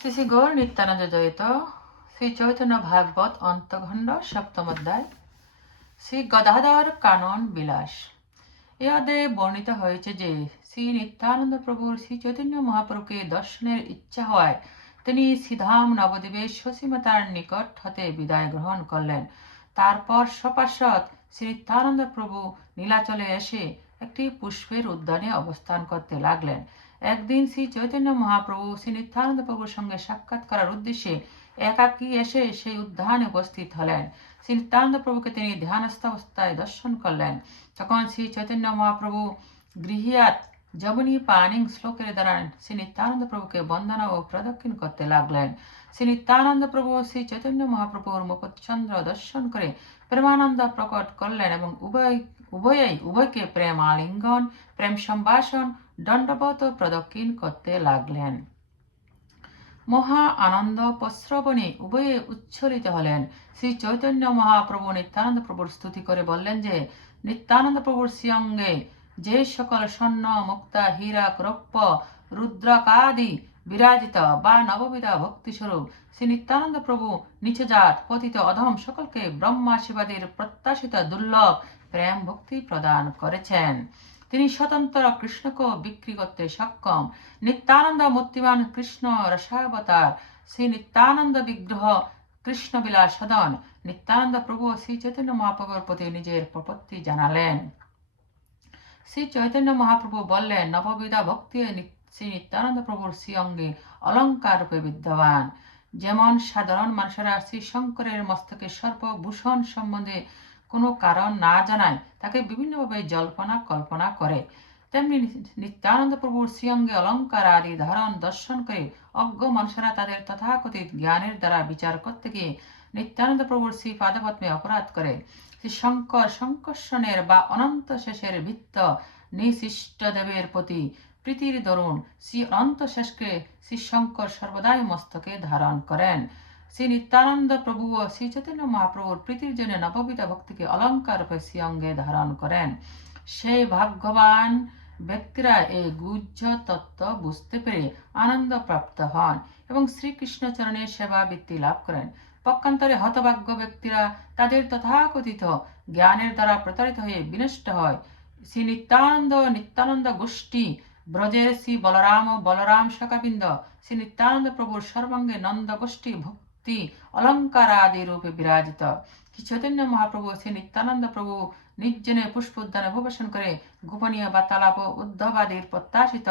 শ্রী শ্রী গৌর নিত্যানন্দ জয়িত শ্রী চৈতন্য ভাগবত অন্তখণ্ড সপ্তম অধ্যায় শ্রী গদাধর কানন বিলাস। এ অধ্যায়ে বর্ণিত হয়েছে যে শ্রী নিত্যানন্দ প্রভুর শ্রী চৈতন্য মহাপ্রভুকে দর্শনের ইচ্ছা হওয়ায় তিনি শ্রীধাম নবদ্বীপে শশীমাতার নিকট হতে বিদায় গ্রহণ করলেন। তারপর সপার্ষদ শ্রী নিত্যানন্দ প্রভু নীলাচলে এসে একটি পুষ্পের উদ্যানে অবস্থান করতে লাগলেন। একদিন শ্রী চৈতন্য মহাপ্রভু শ্রী নিত্যানন্দ প্রভুর সঙ্গে সাক্ষাৎ করার উদ্দেশ্যে একাকী এসে সেই উদ্যানে উপস্থিত হলেন। শ্রী নিত্যানন্দ প্রভুকে তিনি ধ্যানস্থ অবস্থায় দর্শন করলেন। তখন শ্রী চৈতন্য মহাপ্রভু গৃহিয়াত যমুনী পানিং শ্লোকের দ্বারা শ্রী নিত্যানন্দ প্রভুকে বন্দনা ও প্রদক্ষিণ করতে লাগলেন। শ্রী নিত্যানন্দ প্রভু শ্রী চৈতন্য মহাপ্রভুর মুখচন্দ্র দর্শন করে প্রেমানন্দ প্রকট করলেন এবং উভয়কে প্রেম আলিঙ্গন, প্রেম সম্ভাষণ, দণ্ডবত প্রদক্ষিণ করতে লাগলেন। মহা আনন্দ প্রশ্রবণে উভয়ে উচ্ছ্বলিত হলেন। শ্রী চৈতন্য মহাপ্রভু নিত্যানন্দ প্রভুর স্তুতি করে বললেন যে নিত্যানন্দ প্রভুর শ্রীঅঙ্গে যে সকল স্বর্ণ, মুক্তা, হীরা, রৌপ্য, রুদ্রকাদি বিরাজিত বা নববিধা ভক্তিস্বরূপ শ্রী নিত্যানন্দ প্রভু নিচজাত, পতিত, অধম সকলকে ব্রহ্মাশীর্বাদের প্রত্যাশিত দুর্লভ প্রেম ভক্তি প্রদান করেছেন। তিনি স্বতন্ত্র কৃষ্ণকে বিক্রি করতে সক্ষম। নিত্যানন্দ মূর্তিমান কৃষ্ণ রসাবতার শ্রী নিত্যানন্দ বিগ্রহ কৃষ্ণ বিলাস সদন নিত্যানন্দ প্রভু শ্রী চৈতন্য মহাপ্রভুর প্রতি নিজের প্রপত্তি জানালেন। শ্রী চৈতন্য মহাপ্রভু বললেন, নববিধা ভক্তি শ্রী নিত্যানন্দ প্রভুর শ্রী অঙ্গে অলঙ্কার রূপে বিদ্যমান। যেমন সাধারণ মানুষেরা শ্রী শঙ্করের মস্তকে সর্বভূষণ সম্বন্ধে কোনো কারণ না জানায় তাকে বিভিন্নভাবে জল্পনা কল্পনা করে, তেমনি নিত্যানন্দ প্রভুর শ্রীঅঙ্গে অলঙ্কার আদি ধারণ দর্শন করে অজ্ঞ মানুষেরা তাদের তথাকথিত জ্ঞানের দ্বারা বিচার করতে গিয়ে নিত্যানন্দ প্রভুর শ্রী পাদপদ্মে অপরাধ করে। শ্রী শঙ্কর সংকর্ষণের বা অনন্ত শেষের ভিত্ত নিশিষ্ট দেবের প্রতি প্রীতির দরুন শ্রী অনন্ত শেষকে শ্রী শঙ্কর সর্বদাই মস্তকে ধারণ করেন। শ্রী নিত্যানন্দ প্রভু ও শ্রী চৈতন্য মহাপ্রভুর প্রীতির জন্য নববিধা ভক্তিকে অলঙ্কার রূপে শ্রী অঙ্গে ধারণ করেন। সেই ভাগ্যবান ব্যক্তিরা এই গুহ্য তত্ত্ব বুঝতে পেরে আনন্দ প্রাপ্ত হন এবং শ্রীকৃষ্ণ চরণের সেবা বৃত্তি লাভ করেন। পক্ষান্তরে হতভাগ্য ব্যক্তিরা তাদের তথাকথিত জ্ঞানের দ্বারা প্রতারিত হয়ে বিনষ্ট হয়। শ্রী নিত্যানন্দ গোষ্ঠী ব্রজের শ্রী বলরাম ও বলরাম শাখাবৃন্দ শ্রী নিত্যানন্দ প্রভুর সর্বাঙ্গে নন্দ গোষ্ঠী ভক্তি অলঙ্কার আদি রূপে বিরাজিত। শ্রী চৈতন্য মহাপ্রভু শ্রী নিত্যানন্দ প্রভু নির্জনে পুষ্পোদ্যানে উপবেশন করে গোপনীয় বার্তালাপ ও উদ্ধবাদীর প্রত্যাশিত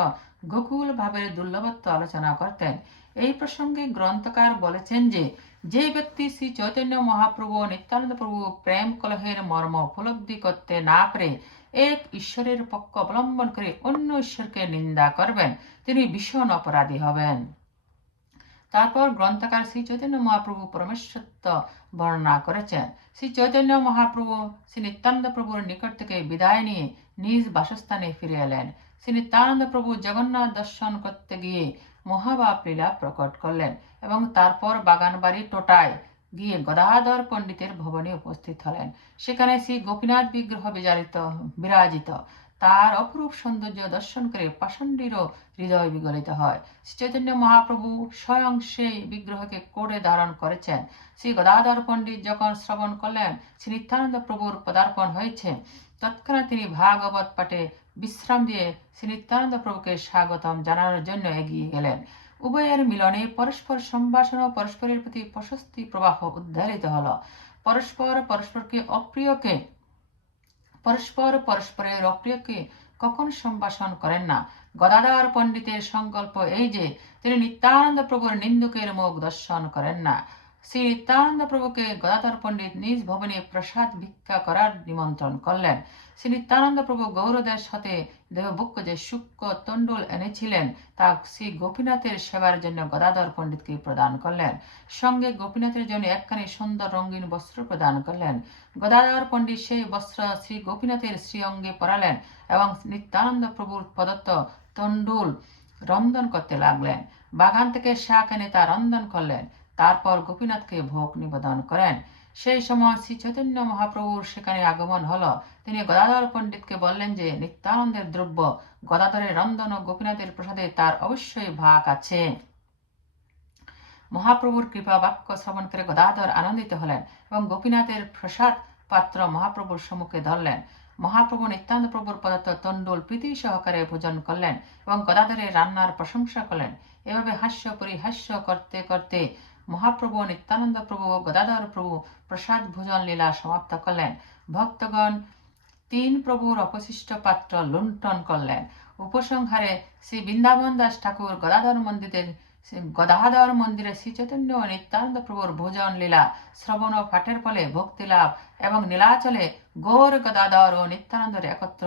গোকুল ভাবের দুর্লভত্ব আলোচনা করতেন। এই প্রসঙ্গে গ্রন্থকার বলেছেন যে যে ব্যক্তি শ্রী চৈতন্য মহাপ্রভু ও নিত্যানন্দ প্রভু প্রেম কলহের মর্ম উপলব্ধি করতে না পারে এক ঈশ্বরের পক্ষ অবলম্বন করে অন্য ঈশ্বরকে নিন্দা করবেন, তিনি ভীষণ অপরাধী হবেন। তারপর গ্রন্থকার শ্রী চৈতন্য মহাপ্রভু পরমেশ্বরত্ব বর্ণনা করেছেন। শ্রী চৈতন্য মহাপ্রভু শ্রী নিত্যানন্দ প্রভুর নিকট থেকে বিদায় নিয়ে নিজ বাসস্থানে ফিরে এলেন। শ্রী নিত্যানন্দ প্রভু জগন্নাথ দর্শন করতে গিয়ে মহাভাব লীলা প্রকট করলেন এবং তারপর বাগানবাড়ি টোটায় গিয়ে গদাধর পণ্ডিতের ভবনে উপস্থিত হলেন। সেখানে শ্রী গোপীনাথ বিগ্রহ বিরাজিত। তার অপরূপ সৌন্দর্য দর্শন করে পাষণ্ডীরও হৃদয় বিগলিত হয়। শ্রী চৈতন্য মহাপ্রভু স্বয়ং সেই বিগ্রহকে কোড়ে ধারণ করেছেন। শ্রী গদাধর পণ্ডিত যখন শ্রবণ করলেন শ্রী নিত্যানন্দ প্রভুর পদার্পণ হয়েছে, তৎক্ষণাৎ তিনি ভাগবত পাঠে বিশ্রাম দিয়ে শ্রী নিত্যানন্দ প্রভুকে স্বাগতম জানানোর জন্য এগিয়ে গেলেন। উভয়ের মিলনে পরস্পর সম্ভাষণ ও পরস্পরের প্রতি প্রশস্তি প্রবাহ উদ্ধারিত হল। পরস্পরের অপ্রিয়কে কখন সম্ভাষণ করেন না। গদাধর পণ্ডিতের সংকল্প এই যে তিনি নিত্যানন্দ প্রভুর নিন্দুকের মুখ দর্শন করেন না। শ্রী নিত্যানন্দ প্রভুকে গদাধর পণ্ডিত নিজ ভবনে প্রসাদ ভিক্ষা করার নিমন্ত্রণ করলেন। শ্রী নিত্যানন্দ প্রভু গৌরদেশ হতে দেবভুক্ষ যে শুক্র তণ্ডুল এনেছিলেন তা শ্রী গোপীনাথের সেবার জন্য গদাধর পণ্ডিতকে প্রদান করলেন। সঙ্গে গোপীনাথের জন্য একখানি সুন্দর রঙিন বস্ত্র প্রদান করলেন। গদাধর পণ্ডিত সেই বস্ত্র শ্রী গোপীনাথের শ্রী অঙ্গে পরালেন এবং নিত্যানন্দ প্রভুর প্রদত্ত তণ্ডুল রন্ধন করতে লাগলেন। বাগান থেকে শাক এনে তা রন্ধন করলেন। তারপর গোপীনাথকে ভোগ নিবেদন করেন। সেই সময় শ্রী চৈতন্য মহাপ্রভুর সেখানে আগমন হলো। তিনি গদাধর পণ্ডিতকে বললেন যে নিত্যানন্দের দ্রব্য গদাধরের রন্ধন ও গোপীনাথের প্রসাদে তার অবশ্যই ভাগ আছে। মহাপ্রভুর কৃপা বাক্য শ্রবণ করে গদাধর আনন্দিত হলেন এবং গোপীনাথের প্রসাদ পাত্র মহাপ্রভুর সম্মুখে ধরলেন। মহাপ্রভু নিত্যানন্দ প্রভুর পদার্থ তণ্ডুল প্রীতি সহকারে ভোজন করলেন এবং গদাধরের রান্নার প্রশংসা করলেন। এভাবে হাস্য পরিহাস্য করতে করতে মহাপ্রভু নিত্যানন্দ প্রভু ও গদাধর প্রভু প্রসাদ ভোজন লীলা সমাপ্ত করলেন। ভক্তগণ তিন প্রভুর অবশিষ্ট পাত্র লুণ্ঠন করলেন। উপসংহারে শ্রী বৃন্দাবন দাস ঠাকুর গদাধর মন্দিরে শ্রী চৈতন্য ও নিত্যানন্দ প্রভুর ভোজন লীলা শ্রবণ ও পাঠের ফলে ভক্তি লাভ এবং নীলাচলে গৌর গদাধর ও নিত্যানন্দের একত্র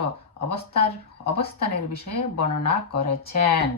অবস্থানের বিষয়ে বর্ণনা করেছেন।